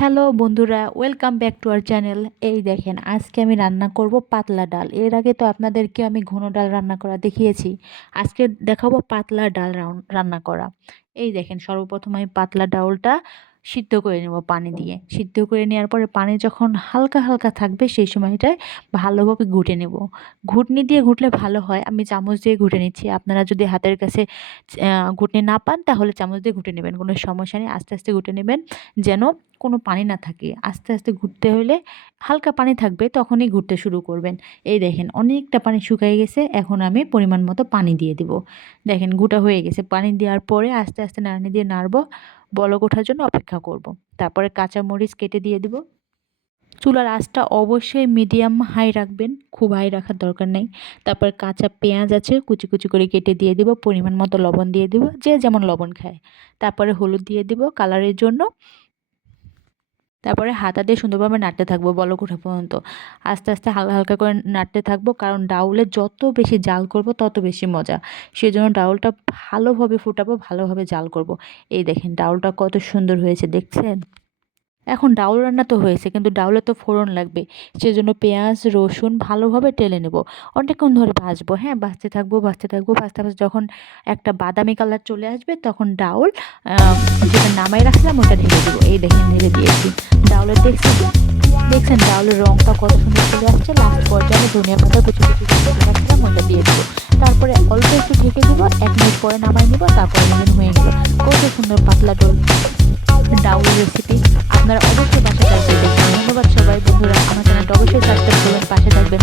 Hello বন্ধুরা, welcome back to our channel. এই দেখেন, আজকে আমি রান্না করব পাতলা ডাল। এর আগে তো আপনাদেরকে আমি ঘন ডাল রান্না করা দেখিয়েছি। আজকে দেখাবো পাতলা ডাল রান্না করা। এই দেখেন, সর্বপ্রথম আমি পাতলা ডালটা সিদ্ধ করে নেব পানি দিয়ে। সিদ্ধ করে নেওয়ার পরে পানি যখন হালকা হালকা থাকবে সেই সময়টায় ভালোভাবে ঘুটে নেব। ঘুটনি দিয়ে ঘুটলে ভালো হয়, আমি চামচ দিয়ে ঘুটে নিচ্ছি। আপনারা যদি হাতের কাছে ঘুটনি না পান তাহলে চামচ দিয়ে ঘুটে নেবেন, কোনো সমস্যা নেই। আস্তে আস্তে ঘুটে নেবেন যেন কোনো পানি না থাকে। আস্তে আস্তে ঘুরতে হলে হালকা পানি থাকবে, তখনই ঘুরতে শুরু করবেন। এই দেখেন, অনেকটা পানি শুকিয়ে গেছে। এখন আমি পরিমাণ মতো পানি দিয়ে দিব। দেখেন, ঘুটা হয়ে গেছে। পানি দেওয়ার পরে আস্তে আস্তে নাড়নি দিয়ে নাড়বো, বলক ওঠার জন্য অপেক্ষা করব। তারপরে কাঁচা মরিচ কেটে দিয়ে দিব। চুলার আঁচটা অবশ্যই মিডিয়াম হাই রাখবেন, খুব হাই রাখার দরকার নেই। তারপর কাঁচা পেঁয়াজ আছে, কুচি কুচি করে কেটে দিয়ে দিব। পরিমাণ মতো লবণ দিয়ে দিব, যে যেমন লবণ খায়। তারপরে হলুদ দিয়ে দিব কালারের জন্য। তারপরে হাতা দিয়ে সুন্দরভাবে নাড়তে থাকবো বলক ওঠা পর্যন্ত। আস্তে আস্তে হালকা হালকা করে নাড়তে থাকবো, কারণ ডাউলে যত বেশি জাল করব তত বেশি মজা। সেজন্য ডাউলটা ভালোভাবে ফুটাবো, ভালোভাবে জাল করব। এই দেখেন, ডাউলটা কত সুন্দর হয়েছে দেখছেন। এখন ডাউল রান্না তো হয়েছে, কিন্তু ডাউলে তো ফোড়ন লাগবে। সেজন্য পেঁয়াজ রসুন ভালোভাবে টেলে নেব। অনেকক্ষণ ধরে ভাজবো, হ্যাঁ, ভাজতে থাকবো ভাজতে থাকবো ভাজতে ভাজতে যখন একটা বাদামি কালার চলে আসবে তখন ডাউল যেটা নামাই রাখলাম ওটা ঢেলে দেবো। এই দেখেন, ঢেলে দিয়েছি। ডাউলের দেখছেন দেখছেন ডাউলের রংটা কত সুন্দর চলে আসছে। লাস্ট পর্যায়ে ধনিয়া পাতা কুচি কুচি করে রাখলাম, ওটা দিয়ে দেবো। তারপরে অল্প একটু ঢেকে দিব, 1 মিনিট পরে নামাই নিব। তারপরে হয়ে গেল কত সুন্দর পাতলা ডাউল রেসিপি। আপনারা অবশ্যই বাসায় ট্রাই করে দেখবেন। ধন্যবাদ সবাই বন্ধুরা, আমার চ্যানেলটা অবশ্যই সাবস্ক্রাইব করবেন, পাশে থাকবেন।